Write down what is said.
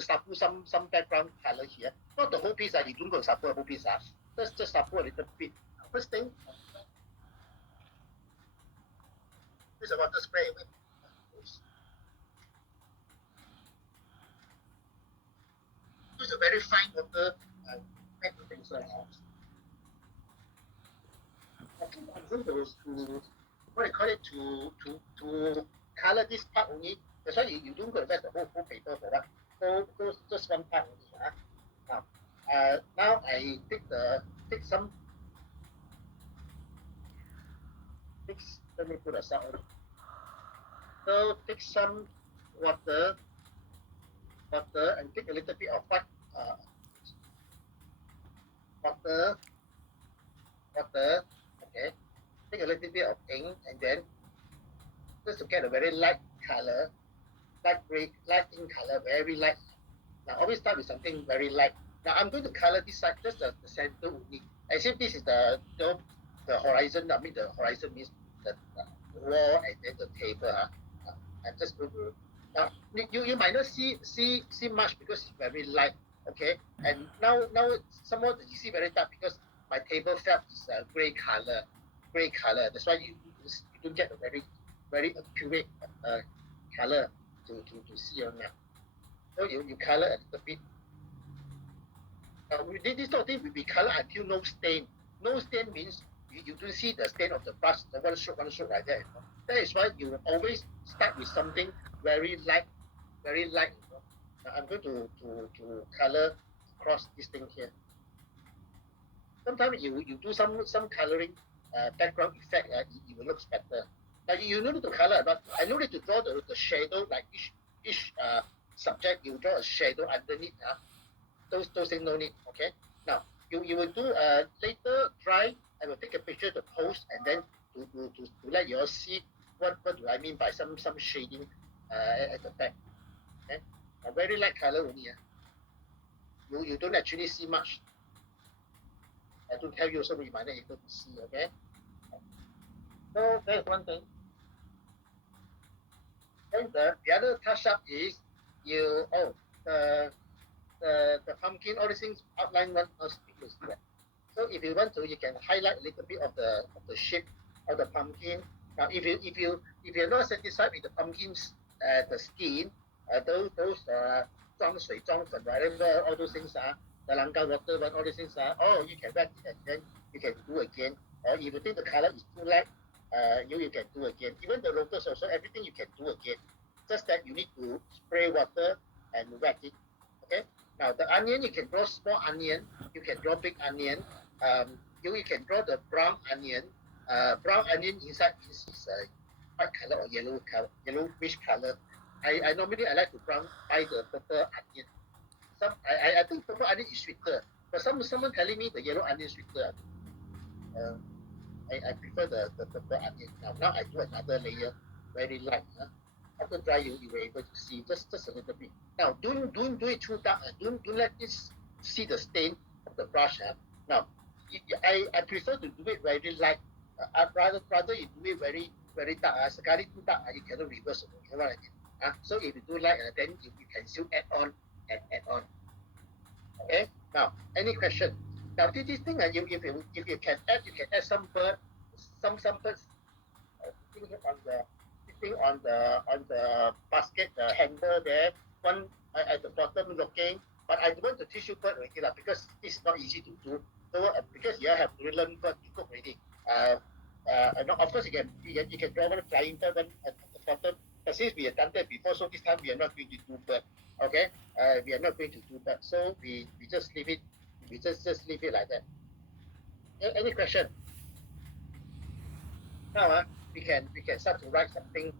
Sapu some background color here. Not the whole piece. You don't go sapu the whole piece. Just sapu a little bit. First thing, use a water spray. Use a very fine water. Make the things like that. I think I'm going to what do you call it to color this part only. That's why you don't go to the whole paper for that. So just one part only. Now I take some let me put a sound. So take some water and take a little bit of white water, okay. Take a little bit of ink and then just to get a very light color, light gray, light ink color, very light. Now always start with something very light. Now I'm going to color this side, just the center only. As if this is the horizon. I mean the horizon means the wall and then the table. I'm just going to now you might not see much because it's very light. Okay, and now somewhat you see very dark because my table felt is a gray color. That's why you don't get a very accurate color to see on that. So you color a little bit. This sort of thing will be color until no stain. No stain means you don't see the stain of the brush, the one stroke like that. That is why you always start with something very light, very light. Now I'm going to color across this thing here. Sometimes you do some coloring background effect, it will look better. Now you don't need to color, but I don't need to draw the shadow like each subject. You draw a shadow underneath. Those things no need. Okay. Now you will do later dry. I will take a picture to post and then to let you all see what do I mean by some shading at the back. Okay. A very light color only. You don't actually see much. I don't tell you so you might not able to see. Okay. So that's one thing. Then the other touch up is the pumpkin, all these things outline one speakers. So if you want to, you can highlight a little bit of the shape of the pumpkin. Now, if you're not satisfied with the pumpkins, the skin, those 装水装粉 whatever, all those things the langka water one, all these things you can wet it and then you can do again. Or if you think the color is too light, you can do again. Even the lotus also, everything you can do again. Just that you need to spray water and wet it. Okay. Now the onion, you can draw small onion, you can draw big onion. You can draw the brown onion. Brown onion inside is white color or yellowish color. I normally I like to buy the purple onion. I think purple onion is sweeter, but someone telling me the yellow onion is sweeter. I prefer the purple onion. Now I do another layer, very light. After dry, you were able to see just a little bit. Now, don't do it too dark. Don't let this see the stain of the brush. Now, I prefer to do it very light. Rather you do it very dark. Sekali too dark, you cannot reverse. You know what I mean? So if you do light, then you can still add on and add on. Okay. Now, any question? Now, this thing, if you can add some bird, some birds sitting on the basket, the handle there, one at the bottom looking. But I don't want to teach you bird already because it's not easy to do. So because you have to learn bird to cook already. Of course you can draw one flying bird one at the bottom. But since we have done that before, so this time we are not going to do bird. Okay, we are not going to do bird. So we just leave it. We just leave it like that. Any question? Now we can start to write something